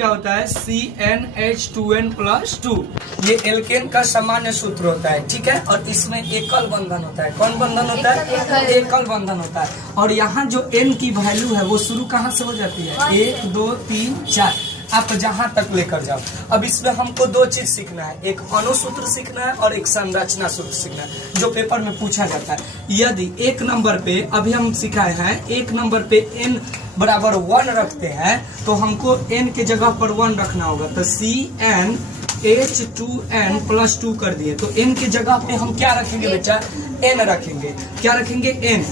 क्या होता है CnH2n+2। ये एल्केन का सामान्य सूत्र होता है, ठीक है। और इसमें एकल बंधन होता है। कौन बंधन होता है? एकल बंधन होता है। और यहाँ जो n की वैल्यू है वो शुरू कहाँ से हो जाती है? 1 2 3 4, आप जहां तक लेकर जाओ। अब इसमें हमको दो चीज सीखना है, एक अणुसूत्र सीखना है और एक संरचना सूत्र सीखना है, जो पेपर में पूछा जाता है। यदि एक नंबर पे, अभी हम सिखाए हैं, एक नंबर पे n बराबर 1 रखते हैं तो हमको n के जगह पर 1 रखना होगा। तो CnH2n+2 कर दिए, तो n के जगह पे हम क्या रखेंगे बेटा? n रखेंगे। क्या रखेंगे? n।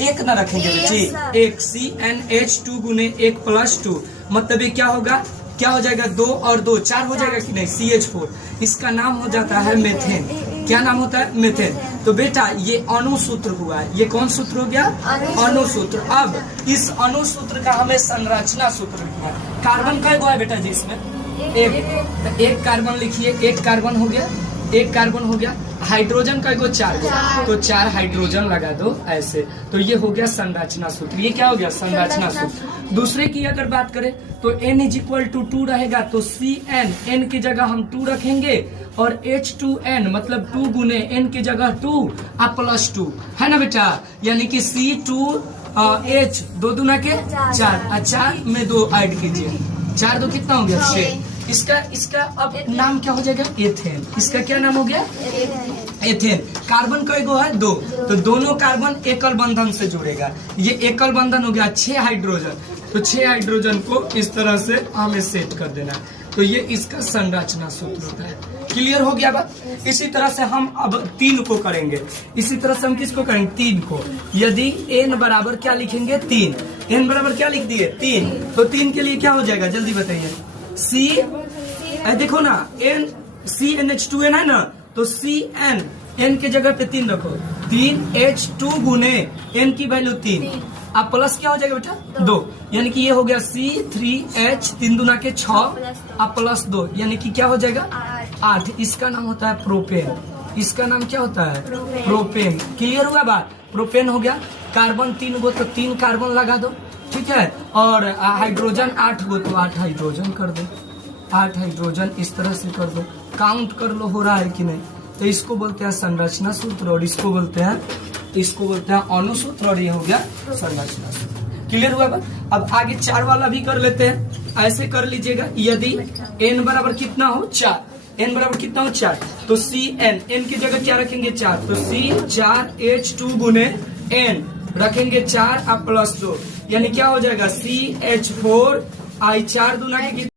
एक न रखेंगे बेटी, एक। CnH2 गुने 1+2 मतलब ये क्या होगा? क्या हो जाएगा? 2 और 2 4 हो जाएगा कि नहीं? CH4। इसका नाम हो जाता है मेथेन। क्या नाम होता है? मेथेन। तो बेटा ये अणुसूत्र हुआ है। ये कौन सूत्र हो गया? अणुसूत्र। अब इस अणुसूत्र का हमें संरचना सूत्र लिखना है। कार्बन का है बेटा जी इसमें? एक कार्बन लिखिए, 1 कार्बन हो गया, 1 कार्बन हो गया। हाइड्रोजन का 4 तो 4 हाइड्रोजन लगा दो ऐसे। तो ये हो गया संरचना सूत्र। ये क्या हो गया? संरचना सूत्र। दूसरे की अगर बात करें तो n = 2 रहेगा, तो Cn, n की जगह हम 2 रखेंगे, और H2n मतलब 2 गुने n की जगह 2 +2 है ना बेटा। यानी कि C2H 2 दूना के 4, 4 में 2 ऐड कीजिए, 4 2 कितना हो गया? 6। इसका अब नाम क्या हो जाएगा? एथेन। इसका क्या नाम हो गया? एथेन। कार्बन का एगो है 2, तो दोनों कार्बन एकल बंधन से जुड़ेगा। ये एकल बंधन हो गया 6 हाइड्रोजन, तो 6 हाइड्रोजन को इस तरह से हमें सेट कर देना है। तो ये इसका संरचना सूत्र होता है। क्लियर हो गया बात? इसी तरह से हम अब 3 को करेंगे। इसी तरह से हम किसको करेंगे? 3 को। यदि n बराबर क्या लिखेंगे? 3। n बराबर क्या लिख दिए? 3। तो 3 के लिए क्या हो जाएगा? जल्दी बताइए। देखो ना, CnH2n है ना, तो Cn, n के जगह पे 3 रखो, 3H2 गुने n की वैल्यू 3, अब प्लस क्या हो जाएगा बेटा? 2। यानी कि ये हो गया C3H 3 दूना के 6 अब +2, यानी कि क्या हो जाएगा? 8। इसका नाम होता है प्रोपेन। इसका नाम क्या होता है? प्रोपेन। क्लियर हुआ बात? प्रोपेन हो गया। कार्बन 3 गो, तो 3 कार्बन लगा दो, ठीक है। और हाइड्रोजन 8 गो, तो 8 हाइड्रोजन कर दो, 8 हाइड्रोजन इस तरह से कर दो। काउंट कर लो हो रहा है कि नहीं। तो इसको बोलते हैं संरचना सूत्र, और इसको बोलते हैं अणुसूत्र, और ये हो गया संरचना सूत्र। क्लियर हुआ बात? अब आगे 4 वाला भी कर लेते हैं। ऐसे कर लीजिएगा। यदि n बराबर कितना हो? 4। n बराबर कितना हो? 4। तो Cn, n की जगह क्या रखेंगे? 4। तो C4H2 गुने n रखेंगे 4 अब +2, यानी क्या हो जाएगा? CH4 I 4 दूना के